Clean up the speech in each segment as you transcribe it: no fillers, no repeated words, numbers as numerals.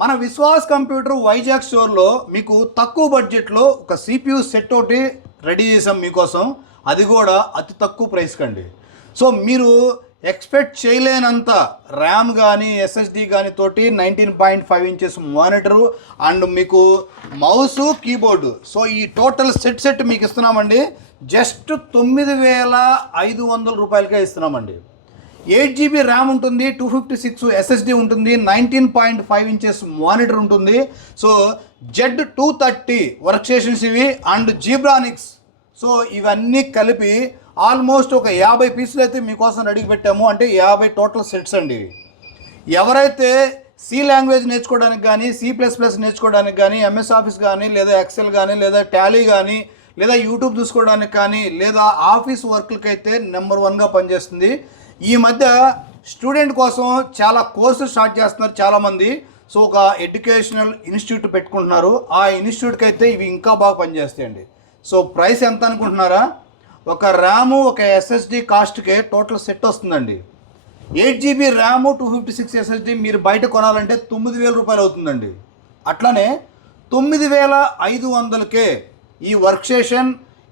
మన విశ్వాస్ కంప్యూటర్ వైజాగ్ స్టోర్లో మీకు తక్కువ బడ్జెట్లో ఒక CPU సెట్ ఒకటి రెడీ చేసాం మీకోసం. అది కూడా అతి తక్కువ ప్రైస్ కండి. సో మీరు ఎక్స్పెక్ట్ చేయలేనంత ర్యామ్ కానీ SSD కానీ తోటి 19.5 ఇంచెస్ మానిటరు అండ్ మీకు మౌసు కీబోర్డు. సో ఈ టోటల్ సెట్ మీకు ఇస్తున్నామండి. జస్ట్ 9,500 రూపాయలకే ఇస్తున్నామండి. 8GB ర్యామ్ ఉంటుంది, 256 SSD ఉంటుంది, 19.5 ఇంచెస్ మానిటర్ ఉంటుంది. సో Z230 వర్క్ స్టేషన్స్ ఇవి అండ్ జీబ్రానిక్స్. సో ఇవన్నీ కలిపి ఆల్మోస్ట్ ఒక 50 పీసులు అయితే మీకోసం రెడీ పెట్టాము. అంటే 50 టోటల్ సెట్స్ అండి ఇవి. ఎవరైతే సి లాంగ్వేజ్ నేర్చుకోవడానికి కానీ, C++ నేర్చుకోవడానికి కానీ, MS ఆఫీస్ కానీ, లేదా ఎక్సెల్ కానీ, లేదా టాలీ కానీ, లేదా యూట్యూబ్ చూసుకోవడానికి కానీ, లేదా ఆఫీస్ వర్క్లకి అయితే నెంబర్ 1గా పనిచేస్తుంది. ఈ మధ్య స్టూడెంట్ కోసం చాలా కోర్సులు స్టార్ట్ చేస్తున్నారు చాలామంది. సో ఒక ఎడ్యుకేషనల్ ఇన్స్టిట్యూట్ పెట్టుకుంటున్నారు. ఆ ఇన్స్టిట్యూట్కి అయితే ఇవి ఇంకా బాగా పనిచేస్తాయండి. సో ప్రైస్ ఎంత అనుకుంటున్నారా? ఒక ర్యాము ఒక SSD కాస్ట్కే టోటల్ సెట్ వస్తుందండి. 8GB ర్యాము 256 SSD మీరు బయట కొనాలంటే 9,000 రూపాయలు అవుతుందండి. అట్లానే 9,500కే ఈ వర్క్ స్టేషన్,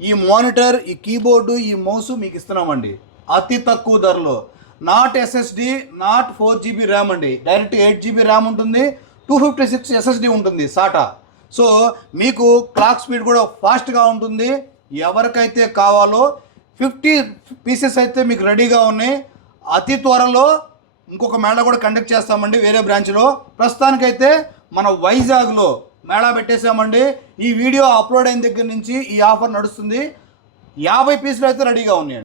ఈ మానిటర్, ఈ కీబోర్డు, ఈ మౌసు మీకు ఇస్తున్నామండి అతి తక్కువ ధరలో. Not SSD, not 4GB RAM అండి. డైరెక్ట్ 8GB ర్యామ్ ఉంటుంది, 256 SSD ఉంటుంది సాటా. సో మీకు క్లాక్ స్పీడ్ కూడా ఫాస్ట్గా ఉంటుంది. ఎవరికైతే కావాలో 50 పీసెస్ అయితే మీకు రెడీగా ఉన్నాయి. అతి త్వరలో ఇంకొక మేళా కూడా కండక్ట్ చేస్తామండి వేరే బ్రాంచ్లో. ప్రస్తుతానికైతే మన వైజాగ్లో మేళా పెట్టేశామండి. ఈ వీడియో అప్లోడ్ అయిన దగ్గర నుంచి ఈ ఆఫర్ నడుస్తుంది. 50 పీసులు అయితే రెడీగా ఉన్నాయండి.